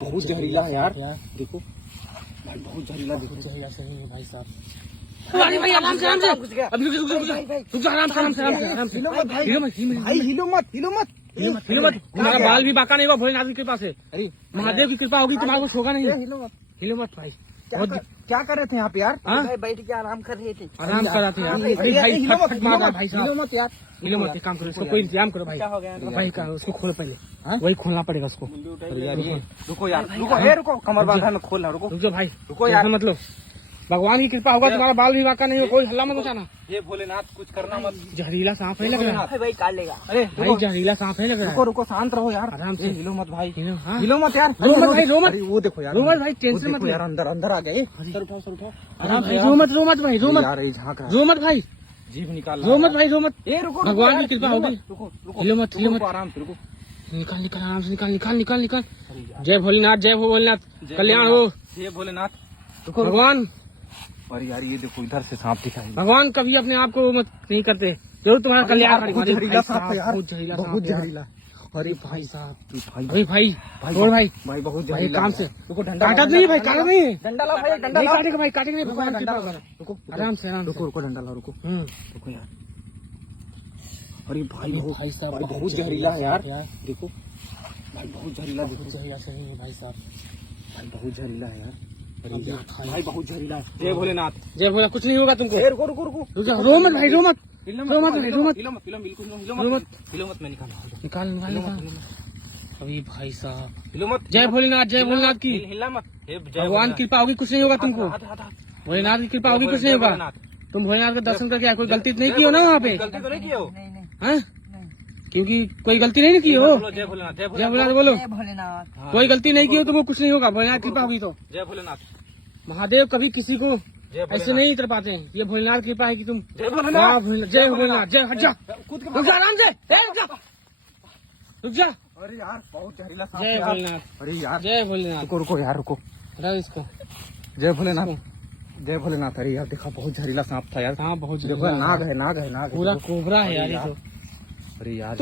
बहुत जहरीला है यार। देखो भाई बहुत जहरीला, देखो जहरीला सही है भाई साहब। अरे भाई आराम से आराम से, अभी रुक रुक रुक रुक जा, आराम से आराम से आराम से आराम से। हिलो मत भाई, हिलो मत भाई हिलो मत, हिलो मत, हिलो मत। तुम्हारा बाल भी बाका नहीं हुआ भोलेनाथ की कृपा से। अरे महादेव की कृपा होगी, तुम्हारा कुछ होगा नहीं। हिलो मत। हिलो मत भाई। क्या कर रहे थे यहाँ पे यार? हाँ? भाई बैठ के आराम कर रहे थे। आराम कर रहे थे यार। अरे अरे भाई हिलो मत, फट मार रहा भाई हिलो साहब। मत यार, हिलो मत, एक काम करो, इसको कोई इंतजाम करो भाई। क्या हो गया? भाई का उसको खोलो पहले, हाँ? वही खोलना पड़ेगा उसको। अरे यार ये रुको यार, रुको ए रुको, कमर बांधा मत खोलना, रुको रुक जाओ भाई, रुको यार। टेंशन मत लो, भगवान की कृपा होगा, तुम्हारा बाल भी बाका नहीं हो, कोई हल्ला मत मचाना। ये भोलेनाथ कुछ करना मत। जहरीला सांप है लग रहा है भाई भाई काट लेगा। अरे भाई, रुको जहरीला सांप है लग रहा रुको है। रुको, शांत रहो यार, आराम से। हिलो मत भाई, हिलो, हाँ? हिलो मत यार, रो मत भाई, रो मत। अरे वो देखो यार, रो मत भाई, वो टेंशन मत देखो ले यार, अंदर अंदर आ गए। सर उठाओ सर उठाओ, आराम भाई, रो मत भाई, रो मत, यार ये झांक रहा रो मत भाई, है, जीभ निकाल रो मत भाई, रो मत। ए रुको, भगवान की कृपा होगी। रुको रुको, हिलो मत, हिलो मत। आराम से रुको। निकाल निकाल, आराम से निकाल निकाल निकाल निकाल। जय भोलेनाथ, जय हो भोलेनाथ, कल्याण हो जय भोलेनाथ। भगवान। अरे यार ये देखो इधर से सांप दिखाई। भगवान कभी अपने आप को मत नहीं करते, जरूर तुम्हारा कल्याण करेंगे। बहुत जहरीला सांप है यार, बहुत जहरीला सांप बहुत है यार। जहरीला। अरे भाई साहब, भाई अभी भाई छोड़ भाई, भाई बहुत भाई जहरीला काम है। से रुको, डंडा काटा लाओ, नहीं भाई, काटा नहीं, डंडा लाओ भाई, डंडा नहीं लाओ। काटेगा भाई, काटेगा नहीं, रुको, भगवान की डंडा कृपा लाओ, करो। रुको आराम से आराम रुको से। रुको, डंडा लाओ, रुको रुको यार। अरे भाई भाई साहब, भाई बहुत जहरीला है यार। यार। देखो भाई बहुत जहरीला, देखो जहरीला सही है भाई साहब। भाई बहुत जहरीला है यार। अरे अभी यार, खाई। भाई बहुत जहरीला है। जय भोलेनाथ। जय भोला, कुछ नहीं होगा तुमको। ए रुको रुको रुको, रुक जाओ, रो मत भाई, रो मत, हिलो रो मत भाई, रो मत। हिलो मत, हिलो बिल्कुल हिलो हिलो मत, मत। हिलो मत, मैं निकाल निकाल निकाल हिलो मत, निकाल। हिलो मत, अभी भाई साहब, हिलो मत। जय भोलेनाथ, जय भोलेनाथ की हिला मत। भगवान की कृपा होगी, कुछ नहीं होगा तुमको। भोलेनाथ की कृपा होगी, कुछ नहीं होगा। तुम भोलेनाथ का दर्शन करके आए, कोई गलती नहीं की हो ना वहाँ पे, गलती तो नहीं की हो। नहीं नहीं हैं? क्योंकि कोई गलती नहीं की हो। जय भोलेनाथ, जय जय भोलेनाथ बोलो, जय भोलेनाथ। कोई गलती नहीं की हो तुमको, कुछ नहीं होगा। भोलेनाथ की कृपा होगी तो। जय भोलेनाथ, महादेव कभी किसी को जय ऐसे नहीं उतर पाते हैं, ये भोलेनाथ की कृपा है कि तुम। जय वाह भोलेनाथ, जय भोलेनाथ, जय हट जा, कूद के रुक जा आराम से, रुक जा, रुक जा। अरे यार बहुत जहरीला सांप जय है यार। भोलेनाथ, अरे यार जय भोलेनाथ। रुको रुको यार, रुको। हटाओ इसको। जय भोलेनाथ, जय भोलेनाथ। अरे यार देखा, बहुत जहरीला सांप था यार। हाँ बहुत देखो जहरीला नाग है, नाग है, नाग है। पूरा कोबरा है यार ये तो। अरे यार